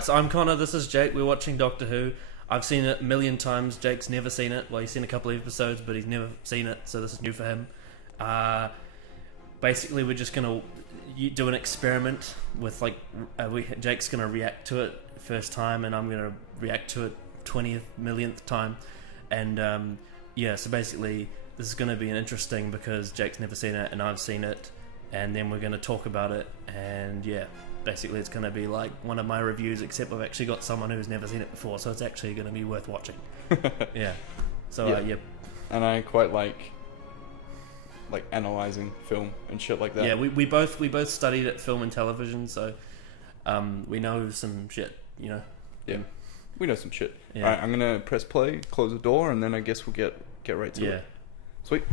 So I'm Connor, this is Jake, we're watching Doctor Who. I've seen it a million times, Jake's never seen it. Well, he's seen a couple of episodes, but he's never seen it, so this is new for him. Basically, we're just going to do an experiment with, Jake's going to react to it first time, and I'm going to react to it 20th, millionth time. And, so basically, this is going to be interesting because Jake's never seen it, and I've seen it, and then we're going to talk about it, and basically it's going to be like one of my reviews, except I've actually got someone who's never seen it before, so it's actually going to be worth watching. And I quite like analysing film and shit like that. Yeah, we both studied at film and television, so we know some shit, you know. Yeah, we know some shit. Yeah. Alright, I'm going to press play, close the door, and then I guess we'll get right to it. Sweet.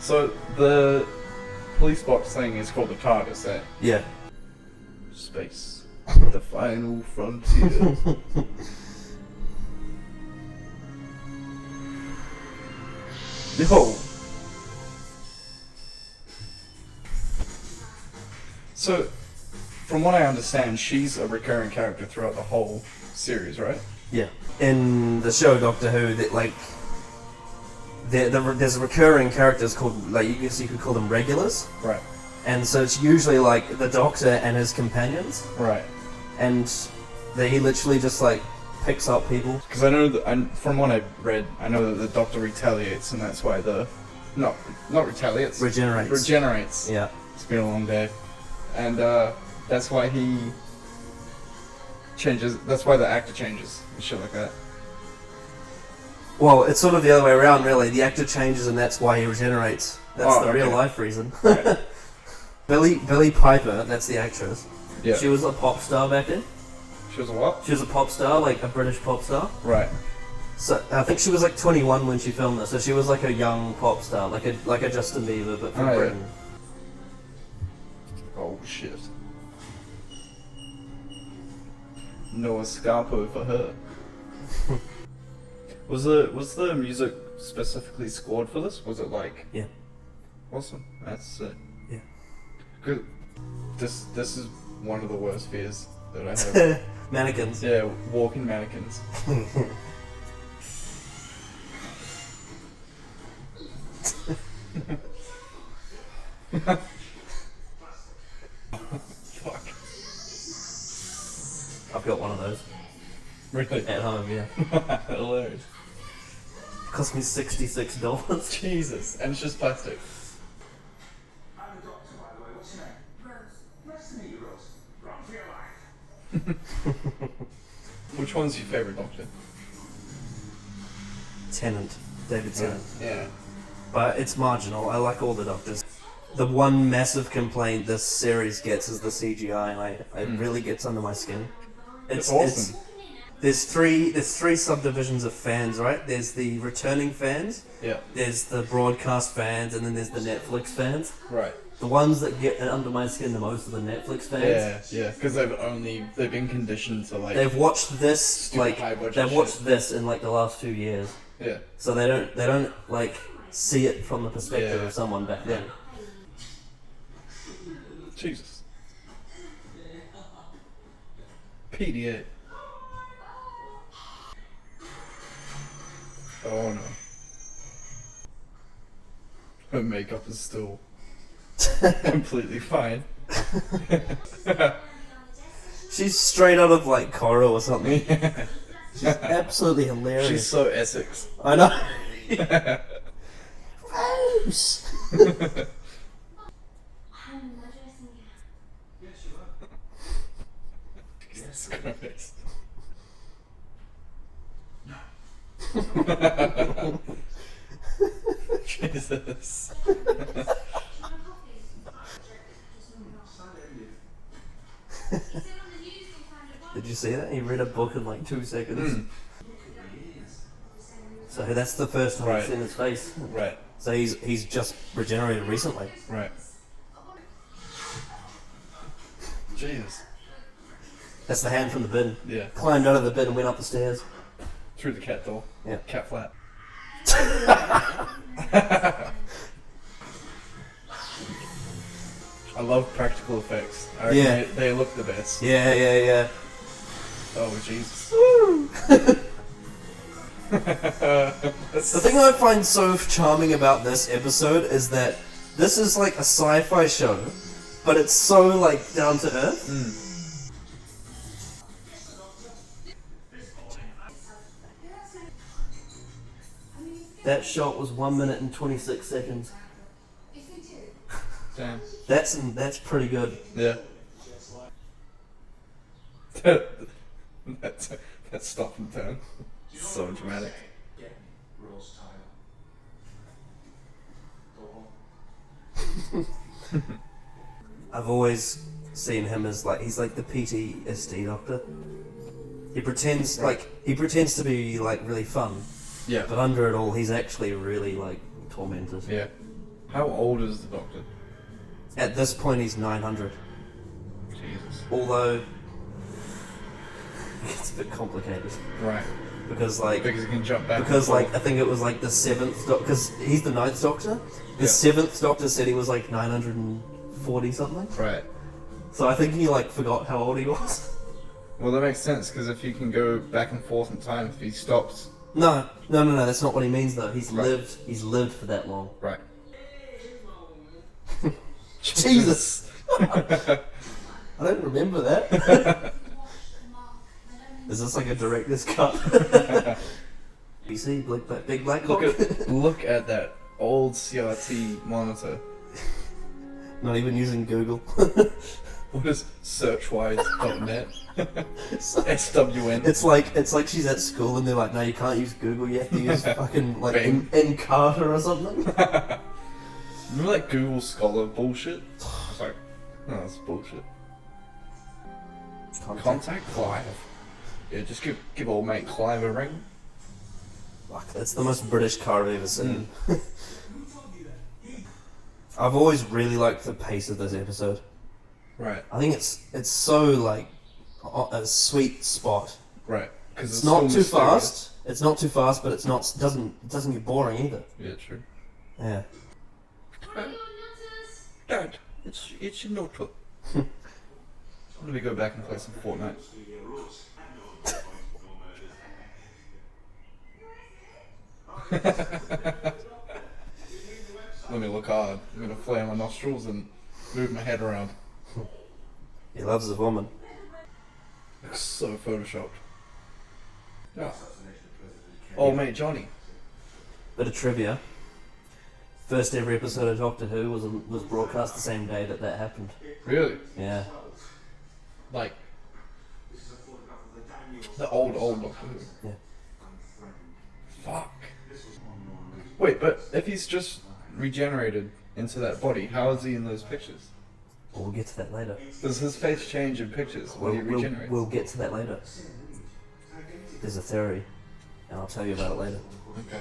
So the police box thing is called the TARDIS, eh? Yeah. Space. The final frontier. Yo. So, from what I understand, she's a recurring character throughout the whole series, right? Yeah. In the show Doctor Who, there's recurring characters called, I guess you could call them regulars. Right. And so it's usually like the Doctor and his companions. Right. And he literally just picks up people. Because I know that, from what I've read, I know that the Doctor retaliates, and that's why not retaliates. Regenerates. Yeah. It's been a long day. And that's why he changes, that's why the actor changes and shit like that. Well, it's sort of the other way around, really. The actor changes, and that's why he regenerates. That's the real life reason. Right. Billie Piper, that's the actress. Yeah. She was a pop star back then. She was a what? She was a pop star, like a British pop star. Right. So I think she was 21 when she filmed this. So she was a young pop star, like a Justin Bieber, but from Britain. Yeah. Oh shit. No escapo for her. Was the music specifically scored for this? Was it Yeah. Awesome. That's it. Yeah. Good. This is one of the worst fears that I have. Mannequins. Yeah, walking mannequins. Fuck. I've got one of those. Really? At home, yeah. Hilarious. Cost me $66. Jesus. And it's just plastic. I'm the Doctor, by the way. What's your name? Rose. Nice to meet you, Rose. Run for your life. Which one's your favourite Doctor? Tennant. David Tennant. Yeah. But it's marginal. I like all the Doctors. The one massive complaint this series gets is the CGI, and it really gets under my skin. It's awesome. There's three subdivisions of fans, right? There's the returning fans. Yeah. There's the broadcast fans, and then there's the Netflix fans. Right. The ones that get under my skin the most are the Netflix fans. Yeah, because they've been conditioned to they've watched this this in the last few years. Yeah. So they don't see it from the perspective of someone back then. Jesus. PDA. Oh no. Her makeup is still completely fine. She's straight out of Korra or something. She's absolutely hilarious. She's so Essex. I know. Rose! Jesus Christ. Jesus. Did you see that? He read a book in 2 seconds. So that's the first time I've seen his face. Right. So he's just regenerated recently. Right. Jesus. That's the hand from the bin. Yeah. Climbed out of the bin and went up the stairs. Through the cat door. Yeah. Cat flap. I love practical effects. I reckon Yeah. they look the best. Yeah. Oh, Jesus. The thing I find so charming about this episode is that this is like a sci-fi show, but it's so like down to earth. That shot was 1 minute and 26 seconds. Damn. That's pretty good. Yeah. That's stop and turn. So dramatic. Rose I've always seen him as like he's like the PTSD doctor. He pretends to be like really fun, Yeah. but under it all, he's actually really like tormented. Yeah. How old is the Doctor? At this point, he's 900. Jesus. Although it's a bit complicated Right. because Because he can jump back. because and like forth. I think it was like the 7th doctor, because he's the 9th doctor. The Yeah. 7th doctor said he was like 940 something. Right. So I think he like forgot how old he was. Well, that makes sense because if you can go back and forth in time, if he stops. No, that's not what he means though. He's Right. lived for that long. Right. Jesus! I don't remember that. Is this like a director's cut? You see, big black cock? Look at that old CRT monitor. Not even using Google. What is searchwise.net? SWN. It's like she's at school and they're like, no, you can't use Google. You have to use fucking like Bing. Encarta or something. Remember that Google Scholar bullshit? It's like, no, that's bullshit. Contact Clive. Yeah, just give old mate Clive a ring. Fuck, that's the most British car I've ever seen. I've always really liked the pace of this episode. Right, I think it's so like a sweet spot. right. Because It's not too fast. It's not too fast, but it doesn't get boring either. Yeah, true. Yeah. Dad, it's your notebook. Let me go back and play some Fortnite. Let me look hard. I'm gonna flare my nostrils and move my head around. He loves a woman. Looks so photoshopped. Yeah. Oh, mate, Johnny. Bit of trivia. First ever episode of Doctor Who was broadcast the same day that happened. Really? Yeah. Like the old Doctor Who. Yeah. Fuck. Wait, but if he's just regenerated into that body, how is he in those pictures? We'll get to that later. Does his face change in pictures when he regenerates? We'll get to that later. There's a theory, and I'll tell you about it later. Okay.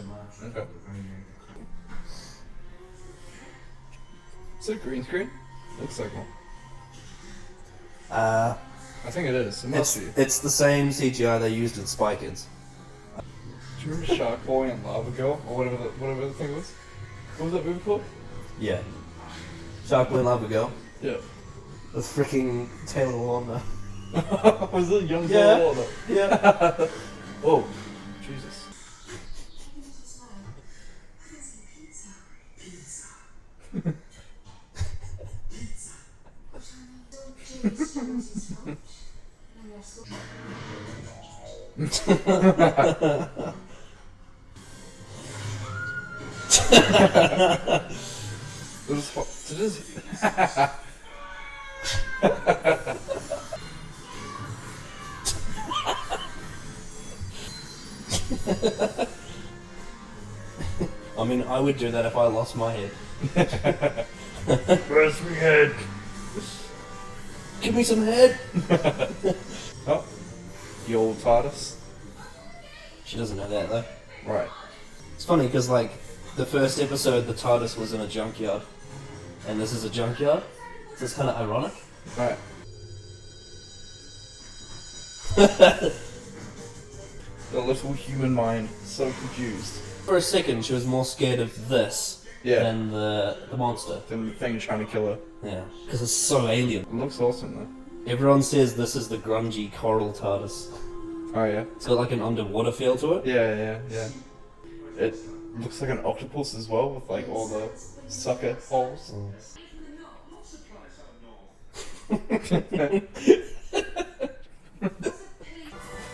Is it green screen? Looks like one. I think it is. It must be. It's the same CGI they used in Spy Kids. Do you remember Shark Boy and Lava Girl? Or whatever the thing was? What was that movie called? Yeah. Shark Boy Lava Girl. Yeah. With freaking Taylor Lautner. Was it Young Yeah. Taylor Lautner? Yeah. Oh, Jesus. It is. I mean, I would do that if I lost my head. Where's my head? Give me some head! Oh, the old TARDIS. She doesn't know that though. Right. It's funny because like the first episode, the TARDIS was in a junkyard, and this is a junkyard, so it's kind of ironic. Right. The little human mind, so confused. For a second, she was more scared of this than the monster. Than the thing trying to kill her. Yeah, because it's so alien. It looks awesome though. Everyone says this is the grungy coral TARDIS. Oh yeah. It's got like an underwater feel to it. Yeah. It looks like an octopus as well, with like all the sucker holes.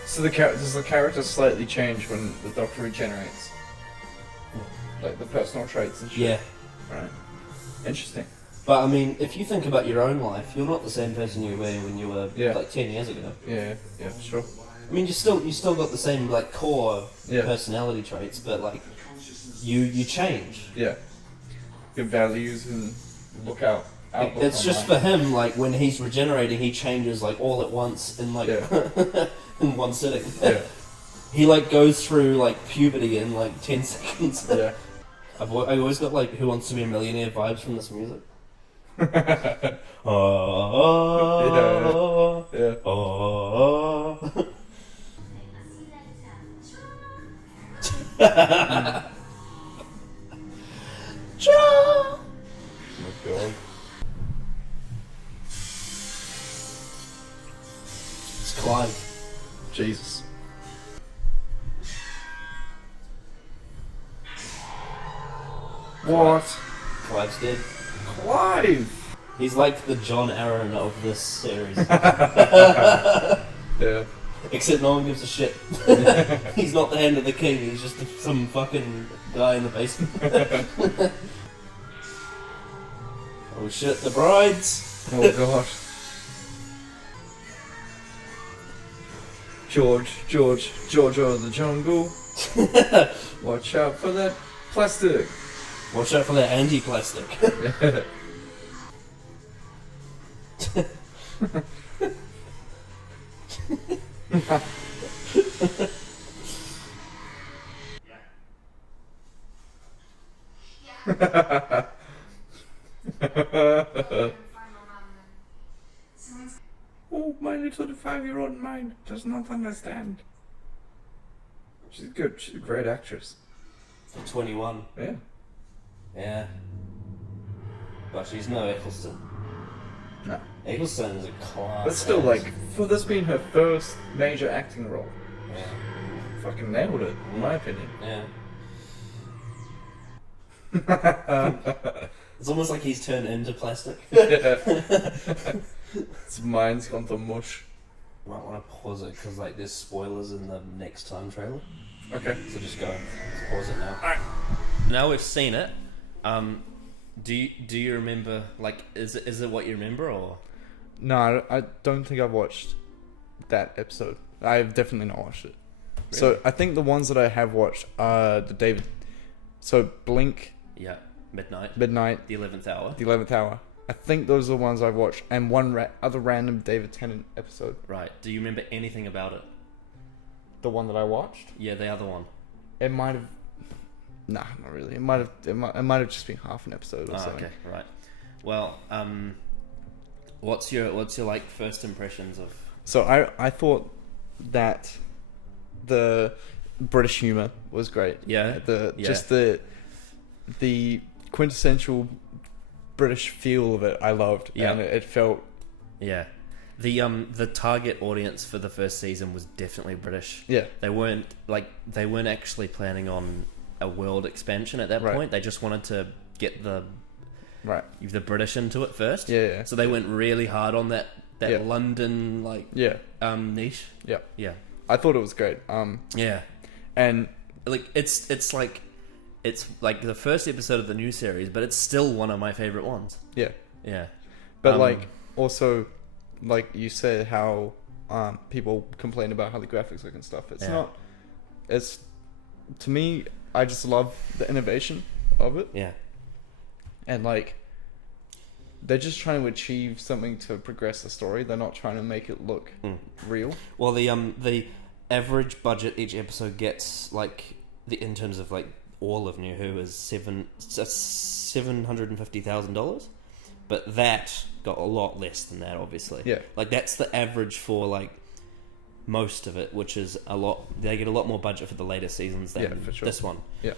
So does the character slightly change when the Doctor regenerates? Like the personal traits and shit? Yeah. Right. Interesting. But I mean, if you think about your own life, you're not the same person you were when you were like 10 years ago. Yeah, sure. I mean, you still got the same like core personality traits, but like you change. Yeah. Your values and outlook It's on just life. for him, like when he's regenerating, he changes like all at once in like in one sitting. Yeah. He like goes through like puberty in like 10 seconds. Yeah. I always got like Who Wants to Be a Millionaire vibes from this music. Yeah. Oh my god. It's Clive. Jesus. What? Clive's dead. Clive! He's like the John Aaron of this series. Yeah. Except no one gives a shit. He's not the hand of the king, he's just some fucking guy in the basement. Oh shit, the brides! Oh god. George of the jungle. Watch out for that plastic. Watch out for that anti-plastic. Oh, my little 5-year-old mind does not understand. She's good. She's a great actress. For 21. Yeah. Yeah. But she's no Eccleston. No. Eccleston is a class. But still, actress. like, for this being her first major acting role, Yeah. fucking nailed it, in my opinion. Yeah. It's almost like he's turned into plastic. Its mind's gone to mush. Might want to pause it because like there's spoilers in the next time trailer. Okay. So just go. Let's pause it now. Now we've seen it. Do you remember? Like, is it what you remember or? No, I don't think I've watched that episode. I've definitely not watched it. Really? So I think the ones that I have watched are the David. So Blink, Yeah, Midnight, Midnight, the 11th Hour. The 11th Hour. I think those are the ones I've watched, and one other random David Tennant episode. Right. Do you remember anything about it? The one that I watched. Yeah, the other one. It might have. Nah, not really. It might have just been half an episode or Oh, something. okay, right. Well, what's your like first impressions of? So I thought that the British humor was great. Yeah. Just the quintessential British feel of it. I loved. Yeah. And it felt. Yeah. The target audience for the first season was definitely British. Yeah. They weren't actually planning on a world expansion at that Right. point. They just wanted to get the Right. British into it first. Yeah. So they went really hard on that Yeah. London Yeah. niche. Yeah. Yeah. I thought it was great. Yeah. And Like it's like the first episode of the new series, but it's still one of my favorite ones. yeah. Yeah. But like also, like you said, how people complain about how the graphics look and stuff. It's Yeah. not. It's to me. I just love the innovation of it, Yeah. and like they're just trying to achieve something to progress the story. They're not trying to make it look real. Well, the average budget each episode gets, like, in terms of like all of New Who, is $750,000, but that got a lot less than that, obviously. Yeah. Like that's the average for like most of it, which is a lot. They get a lot more budget for the later seasons than Yeah, for sure. this one. Yeah.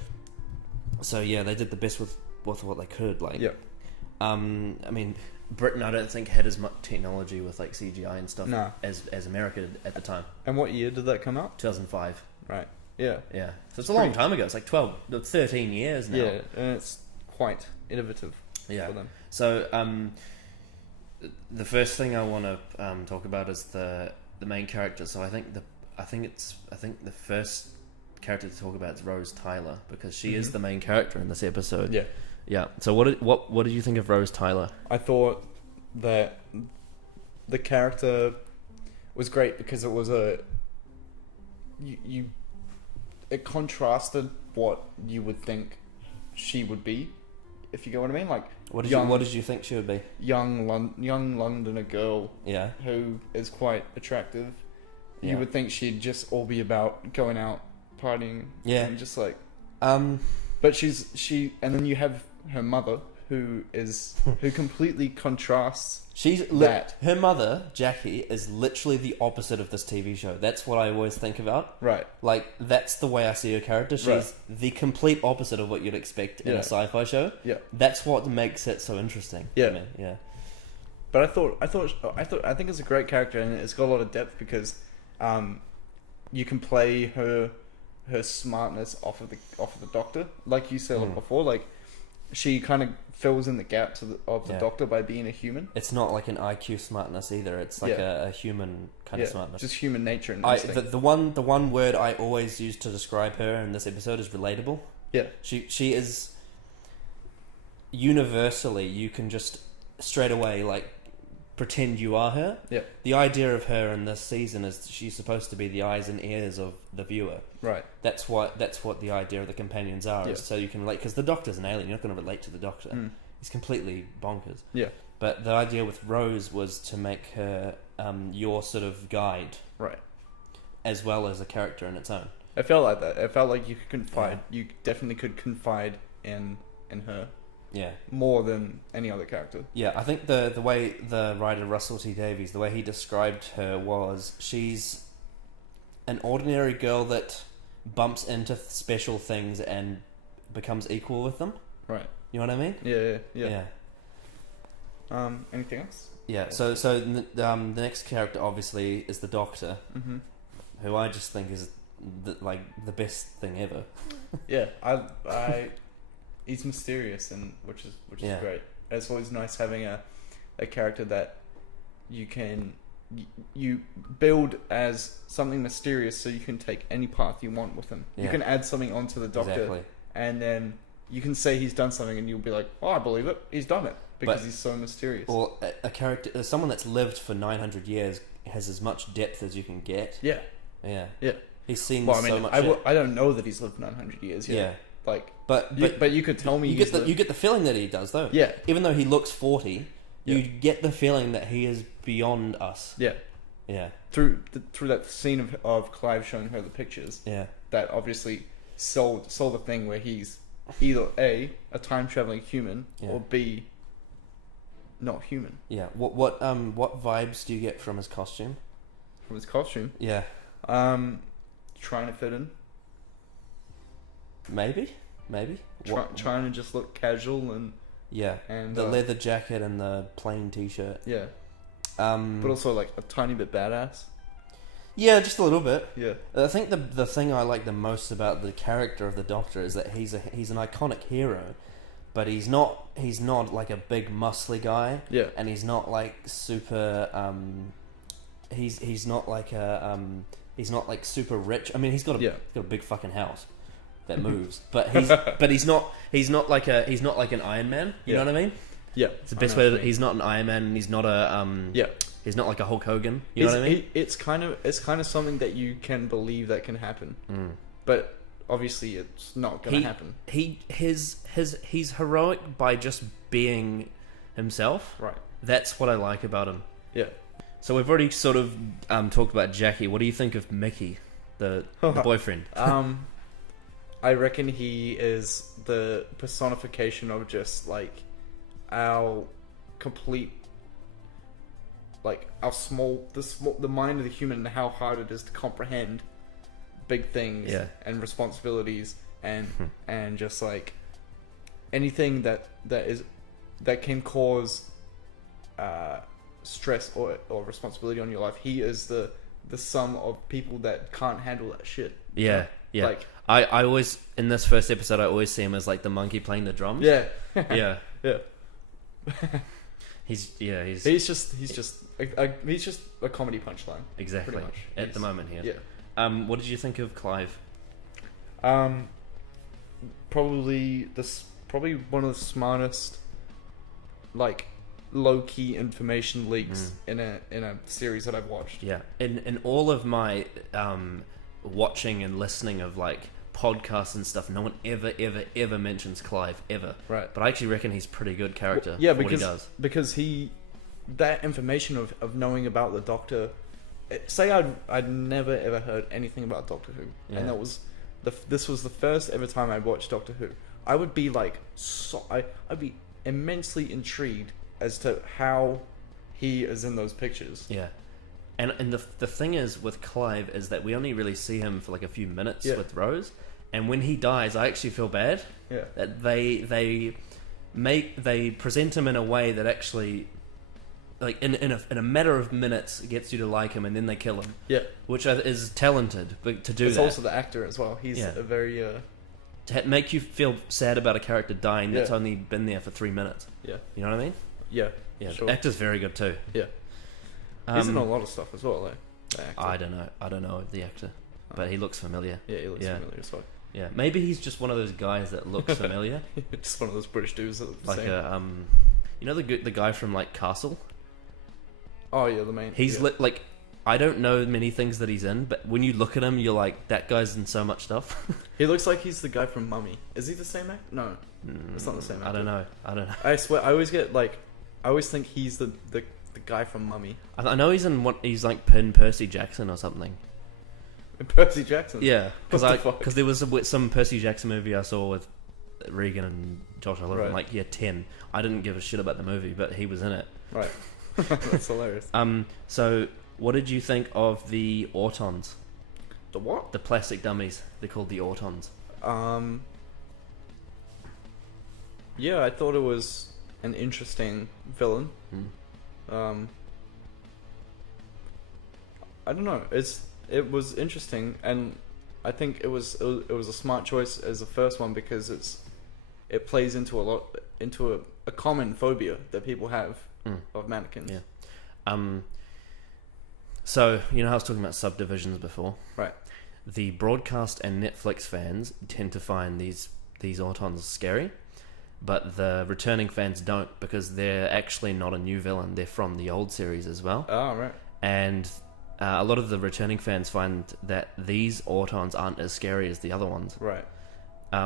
So yeah, they did the best with what they could. Like, Yeah. I mean, Britain, I don't think had as much technology with like CGI and stuff No. as America did at the time. And what year did that come out? 2005. Right. Yeah. Yeah, so it's a long time ago. It's like 13 years now. Yeah, and it's quite innovative Yeah. for them. So, the first thing I want to talk about is the main character. So I think the first character to talk about is Rose Tyler, because she is the main character in this episode. Yeah. Yeah. So what did you think of Rose Tyler? I thought that the character was great because it was it contrasted what you would think she would be, if you get what I mean. Like, What did you think she would be? young Londoner girl Yeah. who is quite attractive. Yeah. You would think she'd just all be about going out partying. Yeah. And just like, Um. but and then you have her mother who completely contrasts. Her mother, Jackie, is literally the opposite of this TV show. That's what I always think about. Right. Like, that's the way I see her character. She's Right. the complete opposite of what you'd expect in a sci-fi show. Yeah. That's what makes it so interesting. Yeah. To me. Yeah. But I think it's a great character, and it's got a lot of depth because you can play her smartness off of the Doctor, like you said before. Like, she kind of fills in the gaps of the Doctor by being a human. It's not like an IQ smartness either. It's like a human kind of smartness. Just human nature and the one word I always use to describe her in this episode is relatable. Yeah. She is universally, you can just straight away like pretend you are her. Yeah. The idea of her in this season is she's supposed to be the eyes and ears of the viewer. Right. That's what the idea of the companions are. Yeah. Is so you can relate, because the Doctor's an alien. You're not going to relate to the Doctor. He's completely bonkers. Yeah. But the idea with Rose was to make her your sort of guide, Right. as well as a character in its own. I felt like that. I felt like you could confide. You definitely could confide in her. Yeah. More than any other character. Yeah, I think the way the writer Russell T Davies, the way he described her was, she's an ordinary girl that bumps into special things and becomes equal with them. Right. You know what I mean? Yeah. Anything else? Yeah. So the next character obviously is the Doctor, who I just think is the best thing ever. Yeah, I he's mysterious, and which is great. It's always nice having a character that you can you build as something mysterious, so you can take any path you want with him. Yeah. You can add something onto the Doctor, Exactly. and then you can say he's done something, and you'll be like, "Oh, I believe it. He's done it," because he's so mysterious. Or a character, someone that's lived for 900 years has as much depth as you can get. Yeah. Yeah. Yeah. He's seen Well, I mean, so much. I don't know that he's lived 900 years yet. Yeah. Like, But you could tell me you get the feeling that he does, though. Yeah. Even though he looks 40, you get the feeling that he is beyond us. Yeah. Yeah. Through that scene of Clive showing her the pictures. Yeah. That obviously sold the thing where he's either a time traveling human, or B, not human. Yeah. What vibes do you get from his costume? From his costume. Yeah. Trying to fit in. Maybe. Trying to just look casual and and the leather jacket and the plain t-shirt. Yeah. But also like a tiny bit badass. Yeah, just a little bit. Yeah. I think the thing I like the most about the character of the Doctor is that he's an iconic hero, but he's not like a big muscly guy. Yeah. And he's not like super. He's not like super rich. I mean, he's got a big fucking house that moves, but he's not like an Iron Man. You know what I mean? Yeah. It's the best way. He's not an Iron Man, and he's not a He's not like a Hulk Hogan. You know what I mean? It's kind of something that you can believe that can happen, but obviously it's not going to happen. He's heroic by just being himself. Right. That's what I like about him. Yeah. So we've already sort of talked about Jackie. What do you think of Mickey, the boyfriend? I reckon he is the personification of just like our complete, like our the mind of the human, and how hard it is to comprehend big things and responsibilities and just like anything that can cause stress or responsibility on your life, he is the sum of people that can't handle that shit. Yeah, yeah. Like, I always, in this first episode, I always see him as like the monkey playing the drums. yeah, Yeah. yeah. He's He's just a comedy punchline. exactly pretty much. at the moment here. Yeah. What did you think of Clive? Probably one of the smartest, like, low key information leaks in a series that I've watched. Yeah, in all of my watching and listening of like podcasts and stuff, no one ever mentions Clive ever. Right. But I actually reckon he's a pretty good character. Yeah, for what he does. because that information of knowing about the Doctor. Say I'd never ever heard anything about Doctor Who, Yeah. and this was the first ever time I watched Doctor Who. I would be like, I'd be immensely intrigued as to how he is in those pictures. Yeah. And the thing is with Clive is that we only really see him for like a few minutes with Rose, and when he dies, I actually feel bad. Yeah. That they present him in a way that actually, like in a matter of minutes, gets you to like him, and then they kill him. Yeah. Which is talented, but to do It's that, also the actor as well. He's a very to make you feel sad about a character dying that's Yeah. only been there for 3 minutes. yeah. You know what I mean? Yeah. Yeah. Sure. The actor's very good too. Yeah. He's in a lot of stuff as well, the actor. I don't know the actor, but he looks familiar. Yeah, he looks familiar as well. Yeah, maybe he's just one of those guys that looks familiar, Just one of those British dudes that look the like same. you know the guy from like Castle. Oh yeah, the main. He's yeah. like, I don't know many things that he's in, but when you look at him, you're like, that guy's in so much stuff. He looks like he's the guy from Mummy. Is he the same actor? No, it's not the same actor. I don't know. I swear, I always think he's the guy from Mummy. I know he's in he's like Percy Jackson or something. Percy Jackson. Yeah, What the fuck? because there was some Percy Jackson movie I saw with Regan and Josh Oliver in Right. like year 10. I didn't give a shit about the movie, but he was in it. Right. That's hilarious. So what did you think of the Autons? The what? The plastic dummies. They're called the Autons. Yeah, I thought it was an interesting villain. I don't know. It was interesting, and I think it was a smart choice as the first one because it plays into a common phobia that people have of mannequins. Yeah. So you know how I was talking about subdivisions before? Right. The broadcast and Netflix fans tend to find these Autons scary, but the returning fans don't because they're actually not a new villain. They're from the old series as well. Oh, right. And a lot of the returning fans find that these Autons aren't as scary as the other ones. Right.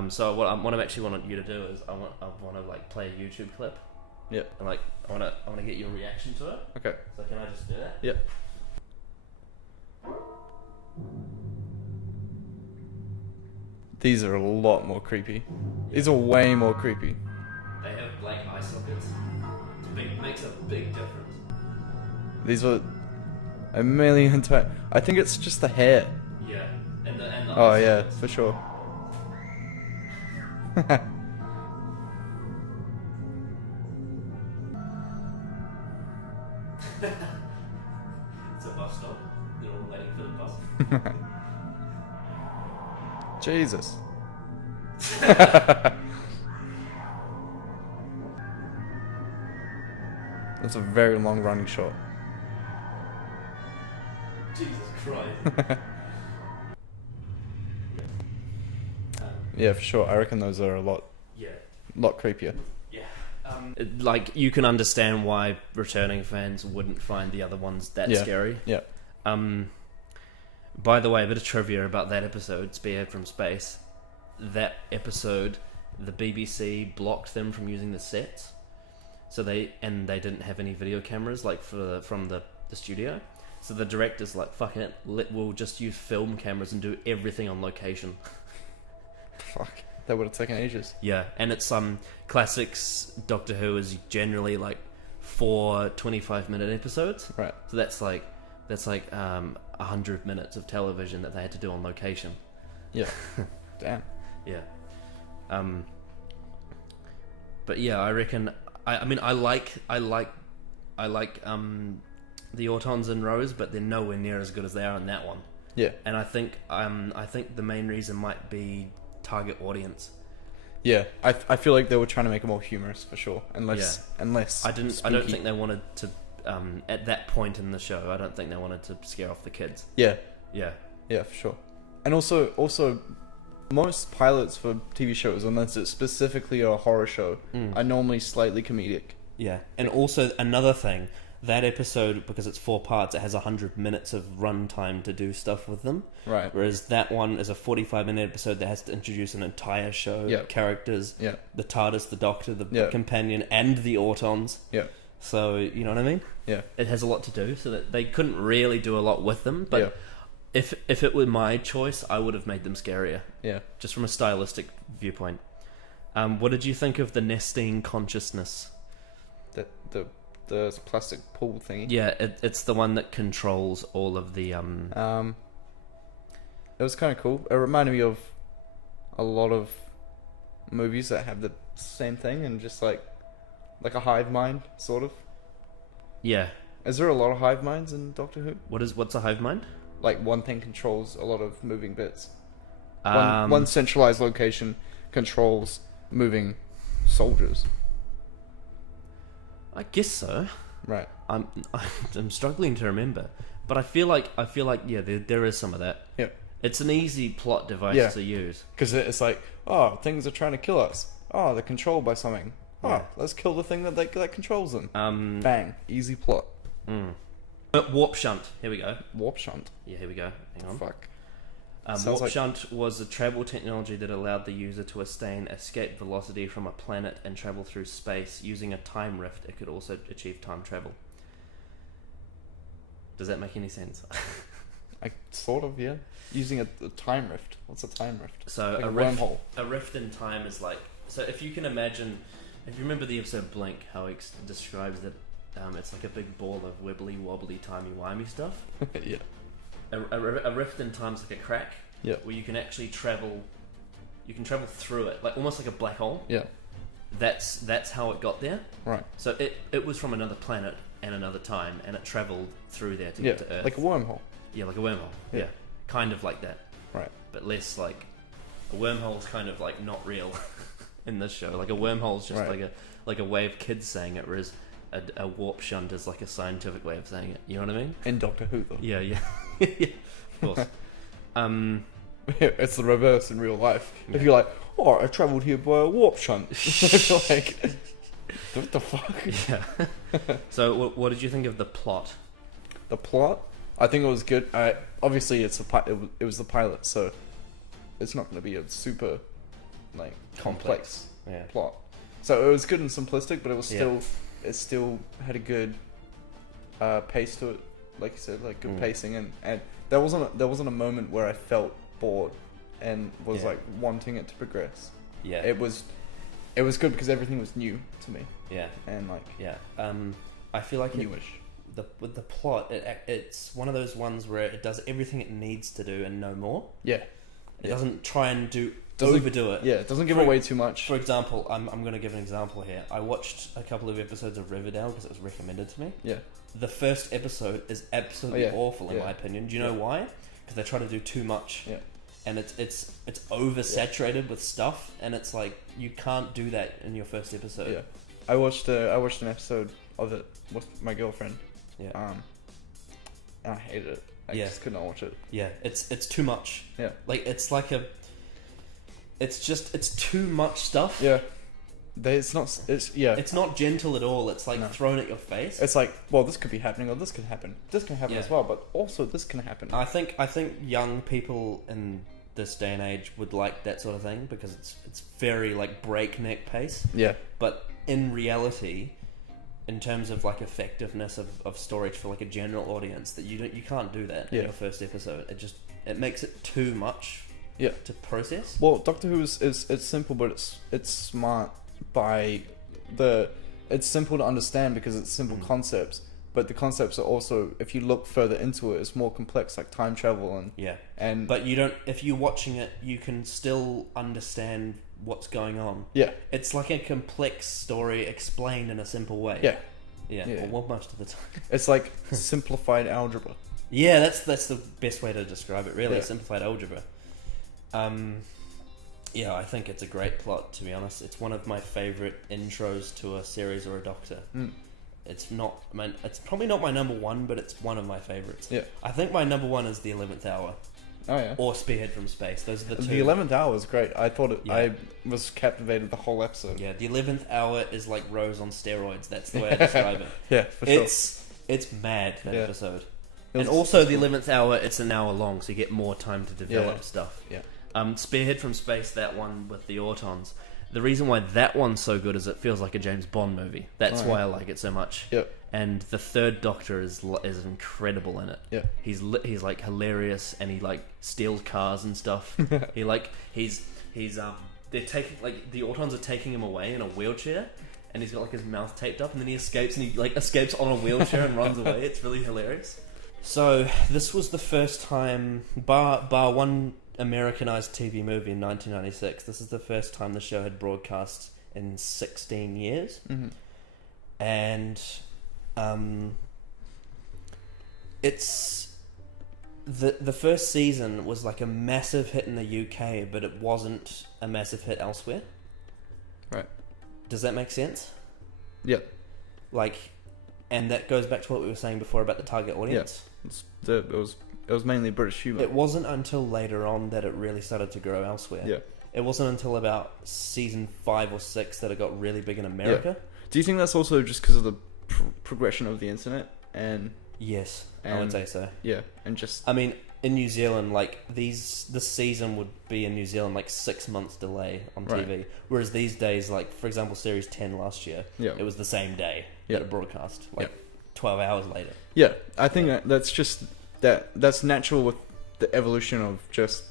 So what I actually want you to do is I want to like play a YouTube clip. Yep. And like I want to get your reaction to it. Okay. So can I just do that? Yep. These are a lot more creepy. These are way more creepy. They have black eye sockets. It makes a big difference. These were a million times. I think it's just the hair. Yeah. And the Oh eye yeah, sockets. for sure. It's a bus stop. They're all waiting for the bus. Jesus. That's a very long running shot. Jesus Christ. Yeah, for sure. I reckon those are a lot Yeah. creepier. Yeah. Like you can understand why returning fans wouldn't find the other ones that Yeah. scary. Yeah. By the way, a bit of trivia about that episode, Spearhead from Space. That episode, the BBC blocked them from using the sets, so they didn't have any video cameras like from the studio. So the director's like, "Fuck it, we'll just use film cameras and do everything on location." Fuck. That would have taken ages. Yeah, and it's classics. Doctor Who is generally like 4 25-minute episodes. Right. So that's like 100 minutes of television that they had to do on location. Yeah. Damn. Yeah. But yeah, I reckon. I mean, I like the Autons in Rose, but they're nowhere near as good as they are in that one. Yeah. And I think the main reason might be target audience. Yeah, I feel like they were trying to make it more humorous for sure, unless I don't spooky. think they wanted to at that point in the show. I don't think they wanted to scare off the kids. Yeah, Yeah. yeah, for sure. And also, most pilots for TV shows, unless it's specifically a horror show, are normally slightly comedic. Yeah, and also another thing, that episode, because it's 4 parts, it has 100 minutes of runtime to do stuff with them. Right. Whereas that one is a 45-minute episode that has to introduce an entire show, Yeah. characters, Yeah. the TARDIS, the Doctor, the Yeah. companion, and the Autons. Yeah. So, you know what I mean? Yeah. It has a lot to do, so that they couldn't really do a lot with them. But Yeah. if it were my choice, I would have made them scarier, Yeah. just from a stylistic viewpoint. What did you think of the nesting consciousness? The plastic pool thingy. Yeah, it's the one that controls all of the It was kind of cool. It reminded me of a lot of movies that have the same thing, and just like a hive mind, sort of. Yeah. Is there a lot of hive minds in Doctor Who? What's a hive mind? Like one thing controls a lot of moving bits. Um, One centralized location controls moving soldiers. I guess so. Right. I'm struggling to remember, but I feel like yeah, there is some of that. Yeah. It's an easy plot device Yeah. to use. Because it's like, oh, things are trying to kill us. Oh, they're controlled by something. Oh, Yeah. let's kill the thing that controls them. Um, Bang. Easy plot. warp shunt. Here we go. Warp shunt. Yeah, here we go. Hang on. Fuck. Warp Sounds like- shunt was a travel technology that allowed the user to attain escape velocity from a planet and travel through space using a time rift. It could also achieve time travel. Does that make any sense? I sort of, yeah. Using a time rift. What's a time rift? So Like a a rift, wormhole. a rift in time is like, so if you can imagine, if you remember the episode Blink, how he describes that it's like a big ball of wibbly wobbly timey wimey stuff. Yeah. A rift in time's like a crack, Yeah. where you can actually travel. You can travel through it, like almost like a black hole. Yeah. That's how it got there. Right. So it was from another planet and another time, and it travelled through there to Yeah. get to Earth. Like a wormhole. Yeah, like a wormhole. Yeah. Yeah, kind of like that. Right. But less like a wormhole's kind of like not real in this show. Like a wormhole's just Right. like a way of kids saying it, whereas a warp shunt is like a scientific way of saying it. You know what I mean? In Doctor Who, though. Yeah, yeah, yeah. Of course. It's the reverse in real life. Yeah. If you're like, oh, I travelled here by a warp shunt. Like, what the fuck? Yeah. So, what did you think of the plot? The plot, I think it was good. Obviously it was the pilot, so it's not going to be a super like complex Yeah. plot. So it was good and simplistic, but it was Yeah. still had a good pace to it, like you said, like good Mm. pacing, and there wasn't a moment where I felt bored and was Yeah. like wanting it to progress. Yeah. It was good because everything was new to me Yeah. and like Yeah. I feel like newish. with the plot, it's one of those ones where it does everything it needs to do and no more. Yeah. It Yeah. doesn't try and Doesn't- overdo it. Yeah, it doesn't give For- away too much. For example, I'm going to give an example here. I watched a couple of episodes of Riverdale because it was recommended to me. Yeah. The first episode is absolutely Oh, yeah. awful in Yeah. my opinion. Do you know Yeah. why? Because they try to do too much. Yeah. And it's oversaturated with stuff, and it's like you can't do that in your first episode. Yeah, I watched an episode of it with my girlfriend. Yeah. And I hated it. I Yeah. just could not watch it. Yeah, it's too much. Yeah. Like it's too much stuff. Yeah. It's It's not gentle at all. It's like No. thrown at your face. It's like, well, this could be happening, or this could happen. This can happen Yeah. as well, but also this can happen. I think young people in this day and age would like that sort of thing because it's very like breakneck pace. Yeah. But in reality, in terms of like effectiveness of storage for like a general audience, that you can't do that in Yeah. your first episode. It makes it too much. Yeah. To process. Well, Doctor Who is it's simple, but it's smart by it's simple to understand because it's simple concepts. But the concepts are also, if you look further into it, it's more complex, like time travel Yeah. and But you don't. If you're watching it, you can still understand what's going on. Yeah. It's like a complex story explained in a simple way. Yeah. Yeah. Well, most of the time. It's like simplified algebra. Yeah, that's the best way to describe it. Really, Yeah. simplified algebra. Yeah, I think it's a great plot. To be honest, it's one of my favorite intros to a series or a Doctor. It's not. It's probably not my number one, but it's one of my favorites. Yeah. I think my number one is the 11th Hour Oh yeah. or Spearhead from Space. Those are the two. The 11th hour was great. I thought it. Yeah. I was captivated the whole episode. Yeah, the 11th Hour is like Rose on steroids. That's the way I describe it. Yeah, for sure. It's mad, that Yeah. episode. It was And also the 11th Hour, it's an hour long, so you get more time to develop Yeah. stuff. Yeah. Spearhead from Space, that one with the Autons. The reason why that one's so good is it feels like a James Bond movie. That's Oh, why yeah. I like it so much. Yeah. And the third Doctor is incredible in it. Yeah. He's like hilarious, and he like steals cars and stuff. he's they're taking like the Autons are taking him away in a wheelchair, and he's got like his mouth taped up, and then he escapes, and he like escapes on a wheelchair and runs away. It's really hilarious. So this was the first time, bar one Americanized TV movie in 1996. This is the first time the show had broadcast in 16 years, and it's the first season was like a massive hit in the UK, but it wasn't a massive hit elsewhere. Right. Does that make sense? Yeah. Like, and that goes back to what we were saying before about the target audience. It was mainly British humor. It wasn't until later on that it really started to grow elsewhere. Yeah. It wasn't until about season 5 or 6 that it got really big in America. Do you think that's also just because of the progression of the internet and Yes, I would say so. yeah, and just I mean, in New Zealand, like this season would be in New Zealand like 6 months delay on Right. TV, whereas these days, like for example, Series 10 last year, Yeah. it was the same day Yeah. that it broadcast, like Yeah. 12 hours later. yeah. I think that's just that's natural with the evolution of just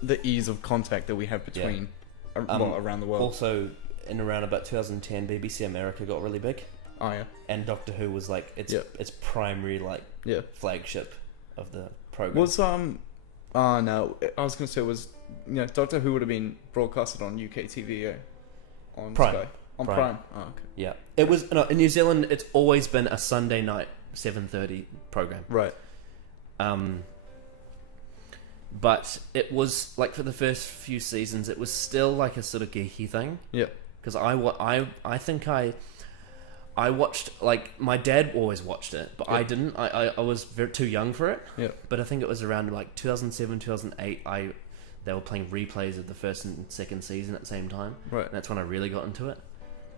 the ease of contact that we have between around the world. Also, in around about 2010, BBC America got really big, Oh yeah, and Doctor Who was like its primary like yeah. flagship of the program. Was no, I was gonna say Doctor Who would have been broadcasted on UK TV on Prime. Sky on Prime. Prime. Oh okay. Yeah, it was in New Zealand. It's always been a Sunday night 7:30 program. Right. But it was like for the first few seasons, it was still like a sort of geeky thing. Yeah. Because I think I watched, like, my dad always watched it, but I didn't. I was too young for it. Yeah. But I think it was around like 2007, 2008. They were playing replays of the first and second season at the same time. Right. And that's when I really got into it.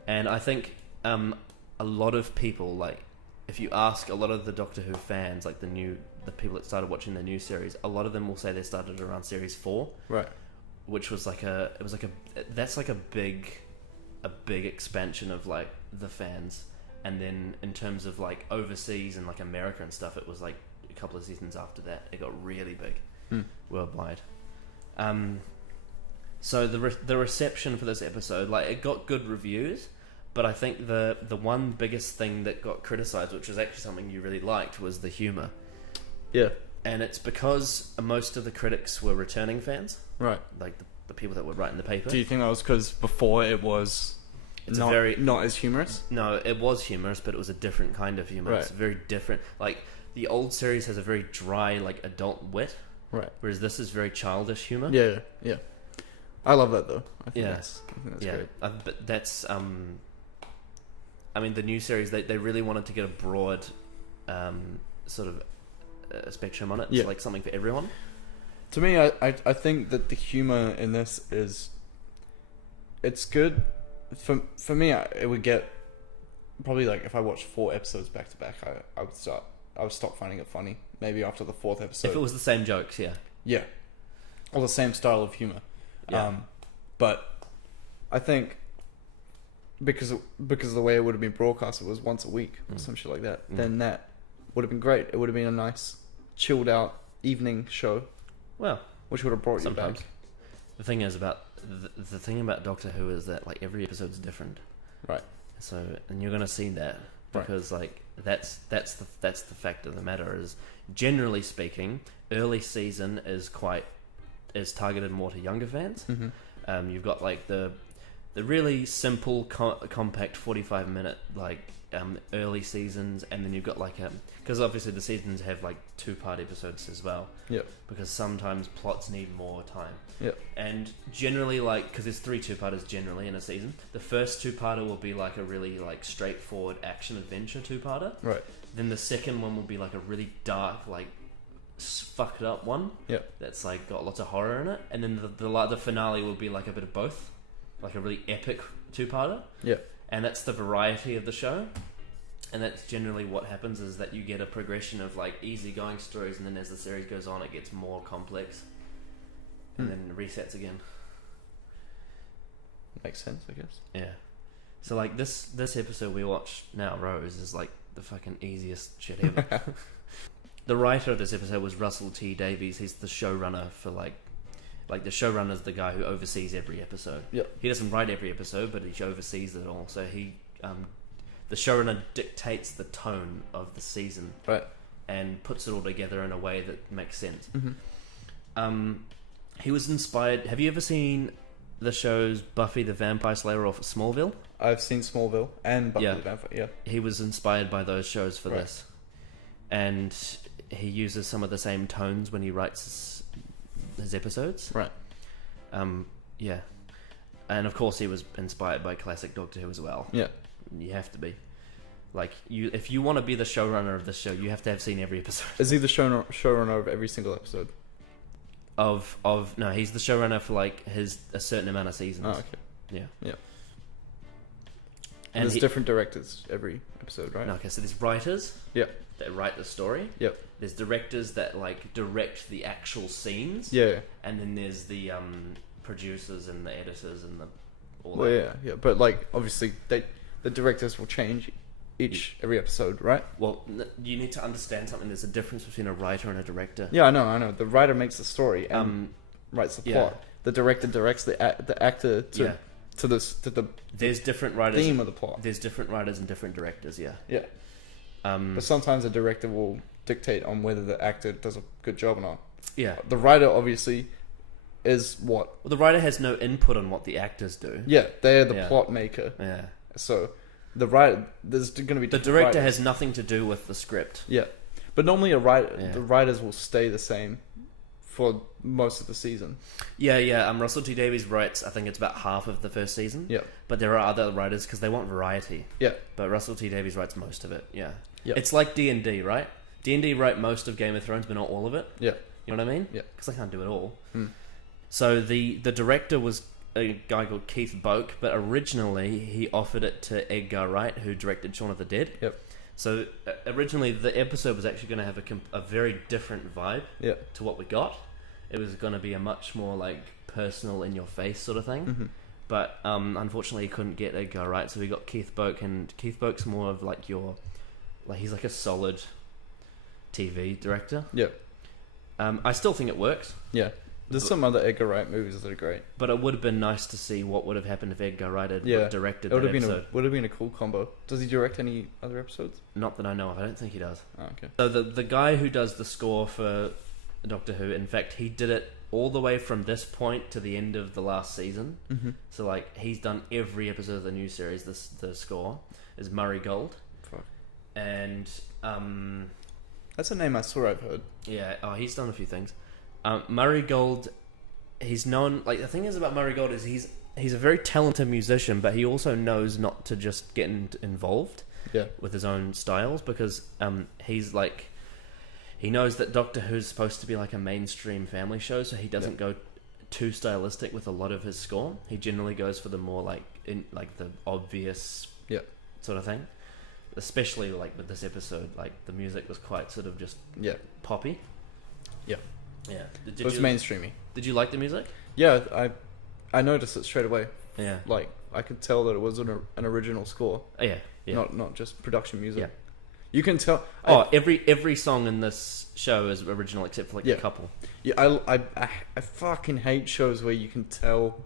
And I think a lot of people, like, if you ask a lot of the Doctor Who fans, like the people that started watching the new series, a lot of them will say they started around series 4, Right. which was that's like a big expansion of like the fans. And then in terms of like overseas and like America and stuff, it was like a couple of seasons after that it got really big worldwide. So the reception for this episode, like, it got good reviews, but I think the one biggest thing that got criticized, which was actually something you really liked, was the humor. Yeah. And it's because most of the critics were returning fans, Right. like the people that would write in the paper. Do you think that was because before it was not as humorous? No, it was humorous, but it was a different kind of humor. Right. It's very different. Like, the old series has a very dry, like, adult wit, Right. whereas this is very childish humor. Yeah. Yeah. I love that though. I think Yeah. that's Yeah, great. but that's I mean, the new series, they really wanted to get a broad sort of spectrum on it. Yeah. It's like something for everyone. To me, I think that the humor in this it's good. For me, it would get probably, like, if I watched 4 episodes back to back, I would stop finding it funny. Maybe after the 4th episode. If it was the same jokes, yeah. Yeah. Or the same style of humor. Yeah. But I think because of the way it would have been broadcast, it was once a week or some shit like that, then that would have been great. It would have been a nice, chilled out evening show, Well, which would have brought sometimes. you back. The thing is about the thing about Doctor Who is that, like, every episode's different. Right. So, and you're gonna see that because like that's the fact of the matter is, generally speaking, early season is targeted more to younger fans. You've got like the really simple, compact 45-minute like early seasons, and then you've got like because obviously the seasons have like 2-part episodes as well. Yep. Because sometimes plots need more time. Yep. And generally, like, because there's 3 2-parters generally in a season, the first 2-parter will be like a really like straightforward action adventure 2-parter. Right. Then the second one will be like a really dark, like fucked up one. Yep. That's like got lots of horror in it, and then the finale will be like a bit of both, like a really epic 2-parter. Yep. And that's the variety of the show. And that's generally what happens, is that you get a progression of like easygoing stories, and then as the series goes on, it gets more complex, and then it resets again. Makes sense, I guess. Yeah. So like this episode we watched now, Rose, is like the fucking easiest shit ever. The writer of this episode was Russell T Davies. He's the showrunner for like the showrunner's the guy who oversees every episode. Yep. He doesn't write every episode, but he oversees it all. So he the showrunner dictates the tone of the season, right, and puts it all together in a way that makes sense. Mm-hmm. He was inspired. Have you ever seen the shows Buffy the Vampire Slayer or Smallville? I've seen Smallville and Buffy Yeah. the Vampire. Yeah. He was inspired by those shows for Right. this, and he uses some of the same tones when he writes his episodes. Right. Yeah, and of course he was inspired by classic Doctor Who as well. Yeah. You have to be. Like, if you want to be the showrunner of this show, you have to have seen every episode. Is he the showrunner of every single episode? No, he's the showrunner for like a certain amount of seasons. Oh, okay. Yeah. Yeah. And there's different directors every episode, right? No, okay, so there's writers. Yep. That write the story. Yep. There's directors that like direct the actual scenes. Yeah. And then there's the producers and the editors and all Well, that. yeah. But like, obviously, the directors will change every episode, right? Well, you need to understand something. There's a difference between a writer and a director. Yeah, I know. The writer makes the story and writes the plot. yeah. The director directs the actor to the There's different writers. theme of the plot. There's different writers and different directors. Yeah. Yeah. But sometimes the director will dictate on whether the actor does a good job or not. Yeah. The writer obviously is what? Well, the writer has no input on what the actors do. Yeah, they're the Yeah. plot maker. Yeah. So the writer, there's going to be The different director writers. has nothing to do with the script. Yeah, but normally the Yeah. writers will stay the same for most of the season. Yeah. Russell T Davies writes, I think it's about half of the first season. Yeah, But there are other writers because they want variety. yeah, But Russell T Davies writes most of it. Yeah. Yeah. It's like D&D, right? D&D write most of Game of Thrones, but not all of it. yeah. You know what I mean? Yeah. Because they can't do it all. Hmm. So the director was a guy called Keith Boak, but originally he offered it to Edgar Wright, who directed Shaun of the Dead. Yep. So originally the episode was actually going to have a very different vibe Yeah. to what we got. It was going to be a much more like personal, in your face sort of thing. Mm-hmm. But unfortunately, he couldn't get Edgar Wright, so we got Keith Boak, and Keith Boak's more of like he's like a solid TV director. Yeah. I still think it works, Yeah. There's some other Edgar Wright movies that are great. but it would have been nice to see what would have happened if Edgar Wright had Yeah. directed It would that have episode. been a cool combo. Does he direct any other episodes? Not that I know of. I don't think he does. Oh, okay. So the guy who does the score for Doctor Who, in fact, he did it all the way from this point to the end of the last season. Mm-hmm. So like he's done every episode of the new series. The score is Murray Gold, Fuck. and That's a name I swear I've heard. yeah, he's done a few things. Murray Gold, he's known. Like the thing is about Murray Gold is he's a very talented musician, but he also knows not to just get involved Yeah. with his own styles, because he's like, he knows that Doctor Who's supposed to be like a mainstream family show, so he doesn't go too stylistic with a lot of his score. He generally goes for the more like the obvious sort of thing. Especially like with this episode, like the music was quite sort of just Yeah. poppy. Yeah. Yeah. It was mainstreamy. Did you like the music? Yeah, I noticed it straight away. Yeah. Like I could tell that it was an original score, Oh, yeah. Yeah. not just production music. Yeah. You can tell. Every song in this show is original except for like a couple. I fucking hate shows where you can tell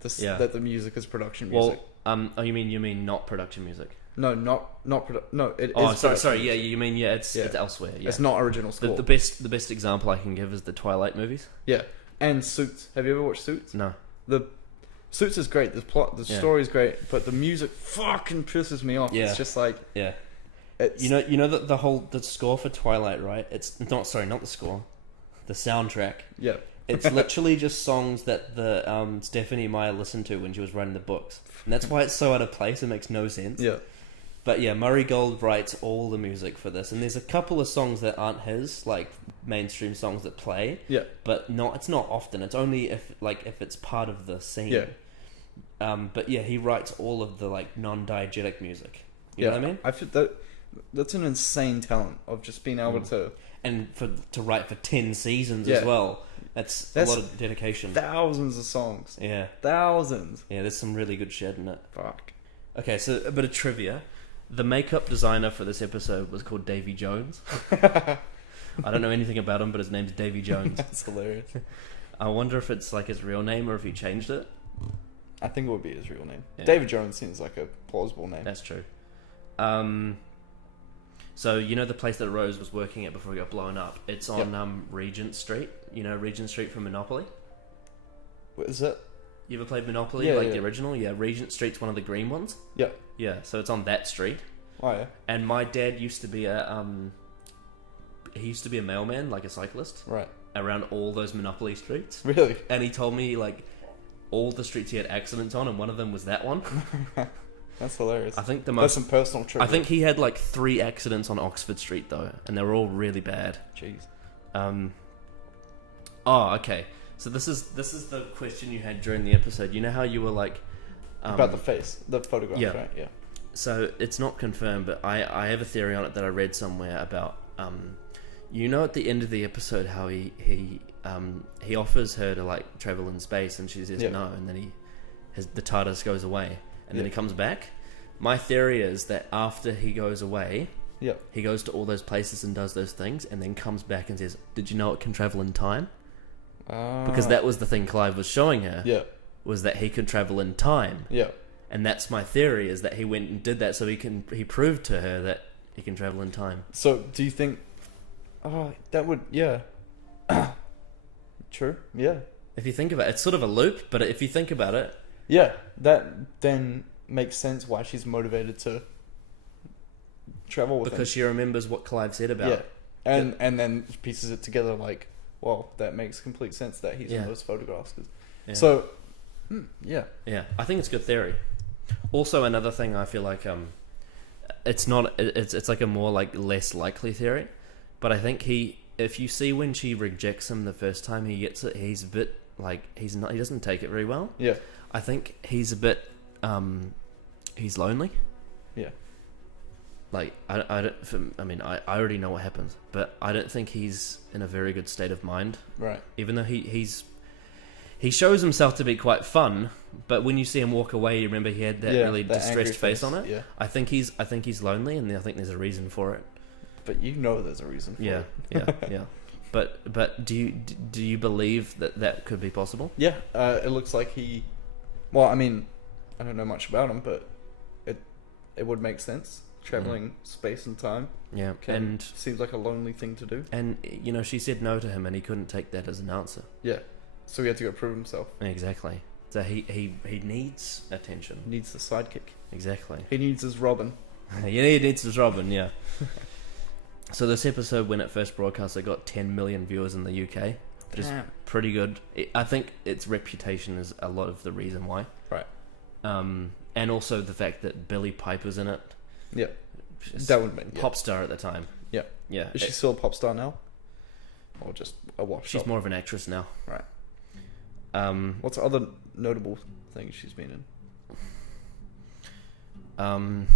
that the music is production music. Well, you mean not production music? No, not no. It Oh, is sorry. production Yeah, music. you mean it's elsewhere. Yeah. It's not original score. The best example I can give is the Twilight movies. Yeah, and Suits. Have you ever watched Suits? No. Suits is great. The plot, the story is great, but the music fucking pisses me off. Yeah. It's just like it's, you know that the score for Twilight, right? It's not the score, the soundtrack. Yeah. It's literally just songs that the Stephanie Meyer listened to when she was writing the books, and that's why it's so out of place. It makes no sense. Yeah. But yeah, Murray Gold writes all the music for this, and there's a couple of songs that aren't his, like mainstream songs that play. Yeah. But it's not often. It's only if it's part of the scene. Yeah. But yeah, he writes all of the like non-diegetic music. You know what I mean? I feel that's an insane talent of just being able to And to write for 10 seasons Yeah. as well. That's a lot of dedication. thousands of songs. Yeah. Thousands. Yeah, there's some really good shit in it. Fuck. Okay, so a bit of trivia. The makeup designer for this episode was called Davy Jones. I don't know anything about him, but his name's Davy Jones. That's hilarious. I wonder if it's like his real name or if he changed it. I think it would be his real name. Yeah. David Jones seems like a plausible name. That's true. So you know the place that Rose was working at before it got blown up? It's on Regent Street. You know Regent Street from Monopoly? What is it? You ever played Monopoly, Yeah, like yeah. the original? Yeah, Regent Street's one of the green ones. Yeah. Yeah, so it's on that street. Oh yeah. And my dad used to be a mailman, like a cyclist, Right. around all those Monopoly streets. Really? And he told me like all the streets he had accidents on, and one of them was that one. That's hilarious. I think That's most. some personal trivia. I think he had like 3 accidents on Oxford Street though, and they were all really bad. Jeez. Oh, okay. So this is the question you had during the episode. You know how you were like About the face, the photograph, yeah. right? Yeah. So it's not confirmed, but I have a theory on it that I read somewhere about you know at the end of the episode how he offers her to like travel in space and she says no, and then the TARDIS goes away and then he comes back. My theory is that after he goes away, he goes to all those places and does those things and then comes back and says, "Did you know it can travel in time?" Because that was the thing Clive was showing her. Yeah. Was that he could travel in time. Yeah. And that's my theory, is that he went and did that so he proved to her that he can travel in time. So, do you think? Oh, that would True. Yeah. If you think about it, it's sort of a loop, but if you think about it, Yeah. That then makes sense why she's motivated to travel with because him. she remembers what Clive said about Yeah. And then pieces it together like, well, that makes complete sense that he's in those photographs. Yeah. So, yeah. Yeah, I think it's a good theory. Also, another thing I feel like it's like a more like less likely theory, but I think if you see when she rejects him the first time, he gets it. He's a bit like he doesn't take it very well. Yeah. I think he's a bit he's lonely. Yeah. Like I already know what happens, but I don't think he's in a very good state of mind. Right. Even though he shows himself to be quite fun, but when you see him walk away, you remember he had that really that angry distressed face on it. Yeah. I think he's lonely, and I think there's a reason for it. But you know there's a reason for it. Yeah. But do you believe that could be possible? Yeah. It looks like he. Well, I mean, I don't know much about him, but it would make sense. Traveling space and time. Yeah, and seems like a lonely thing to do. And she said no to him, and he couldn't take that as an answer. Yeah. So he had to go prove himself. Exactly. So he needs attention. He needs the sidekick. Exactly. He needs his Robin. He needs his Robin, yeah. So this episode, when it first broadcast, it got 10 million viewers in the UK, which is pretty good. I think its reputation is a lot of the reason why. Right. And also the fact that Billie Piper's in it. Yeah. That would be pop star at the time. Yeah. Yeah. Is she still a pop star now? Or just a wash? She's more of an actress now. Right. What's the other notable things she's been in?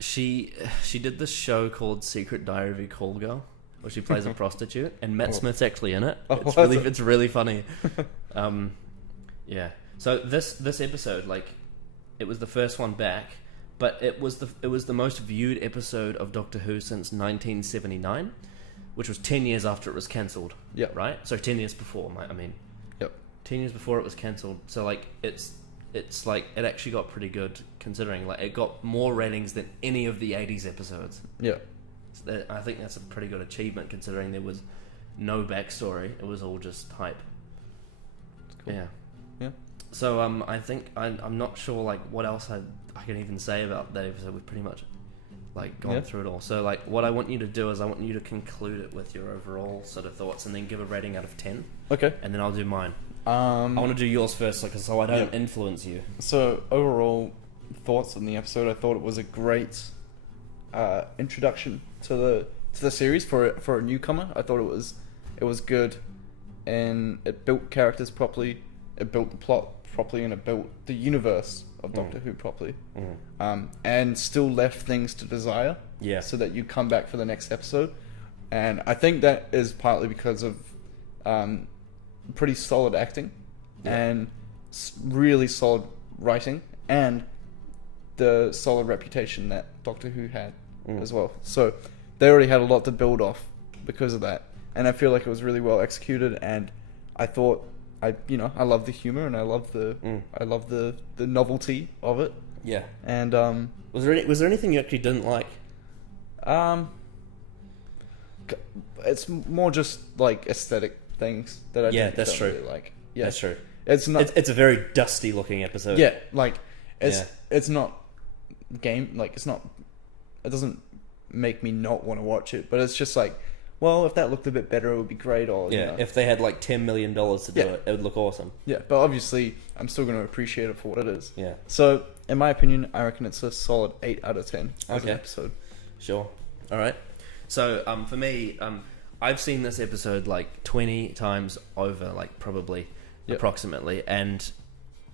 She did this show called Secret Diary of a Call Girl, where she plays a prostitute, and Matt Smith's actually in it. It's really funny. Yeah. So this episode, like, it was the first one back, but it was the most viewed episode of Doctor Who since 1979, which was 10 years after it was cancelled. Yeah. Right. So 10 years before. Yep. 10 years before it was cancelled. So like it's like it actually got pretty good, considering like it got more ratings than any of the 80s episodes. Yeah. So I think that's a pretty good achievement, considering there was no backstory. It was all just hype. That's cool. Yeah. Yeah. So I think I'm not sure like what else I can even say about that episode. We've pretty much like gone through it all. So like what I want you to do is I want you to conclude it with your overall sort of thoughts and then give a rating out of 10. Okay. And then I'll do mine. I want to do yours first, like, so I don't Yeah. influence you. So overall thoughts on the episode, I thought it was a great introduction to the series for a newcomer. I thought it was good, and it built characters properly, it built the plot properly, and it built the universe of Doctor Who properly, and still left things to desire. Yeah. So that you come back for the next episode, and I think that is partly because of pretty solid acting and really solid writing and the solid reputation that Doctor Who had as well. So they already had a lot to build off because of that, and I feel like it was really well executed. And I thought I love the humor and I love the novelty of it. Yeah. And Was there anything you actually didn't like? It's more just like aesthetic things that I that's don't true. really like. Yeah, That's true. It's not. It's a very dusty looking episode. Yeah, like it's Yeah. it's not game, like it's not. It doesn't make me not want to watch it, but it's just like, well, if that looked a bit better, it would be great. Or Yeah. If they had like $10 million to do Yeah. it, it would look awesome. yeah, but obviously, I'm still going to appreciate it for what it is. Yeah. So, in my opinion, I reckon it's a solid 8 out of 10 as an Okay. episode. Sure. All right. So for me, I've seen this episode like 20 times over, like probably approximately, and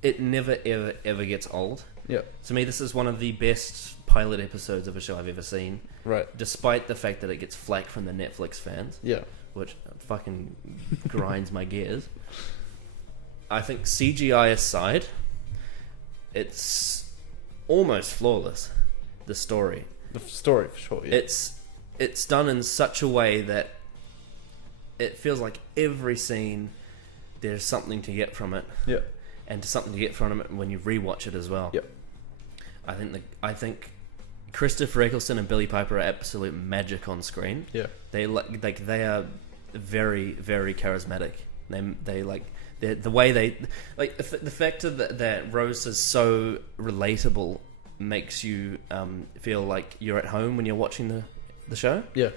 it never ever gets old. Yeah. To me, this is one of the best pilot episodes of a show I've ever seen, Right. despite the fact that it gets flack from the Netflix fans, Yeah. which fucking grinds my gears. I think CGI aside, it's almost flawless. The story. The story for sure. Yeah. It's done in such a way that it feels like every scene there's something to get from it, yeah. and to something to get from it when you rewatch it as well. Yep. I think Christopher Eccleston and Billie Piper are absolute magic on screen. Yeah. They they are very, very charismatic. The way they like the fact that Rose is so relatable makes you feel like you're at home when you're watching the show. Yeah.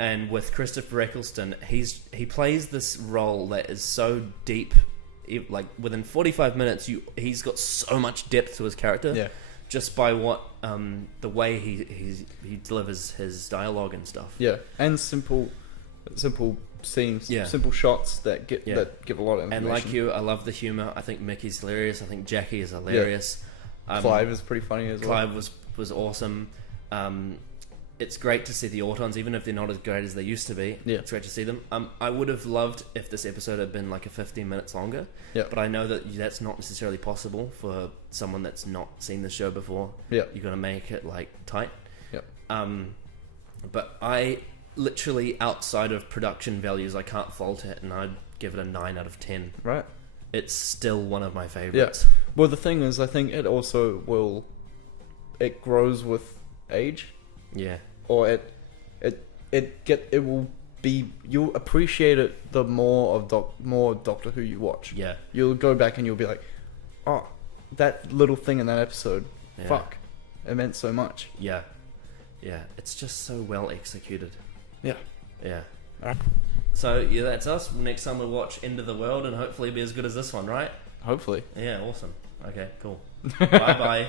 And with Christopher Eccleston, he plays this role that is so deep. Like within 45 minutes, he's got so much depth to his character. Yeah. Just by what the way he delivers his dialogue and stuff. Yeah. And simple scenes, Yeah. simple shots that give Yeah. that give a lot of information. And like you, I love the humor. I think Mickey's hilarious. I think Jackie is hilarious. Clive is pretty funny as well. Clive was awesome. It's great to see the Autons, even if they're not as great as they used to be. Yeah. It's great to see them. I would have loved if this episode had been like a 15 minutes longer. Yeah. But I know that that's not necessarily possible for someone that's not seen the show before. Yeah. You're gonna make it like tight. Yep. But I literally, outside of production values, I can't fault it, and I'd give it a 9 out of 10. Right. It's still one of my Yeah. favorites. Well, the thing is, I think it also it grows with age, Yeah. or you'll appreciate it the more Doctor Who you watch. Yeah. You'll go back and you'll be like, oh, that little thing in that episode, Yeah. fuck, it meant so much. Yeah. Yeah. It's just so well executed. Yeah. Yeah. Alright. So yeah, that's us. Next time we'll watch End of the World, and hopefully be as good as this one, right? Hopefully. Yeah, awesome. Okay, cool. Bye bye.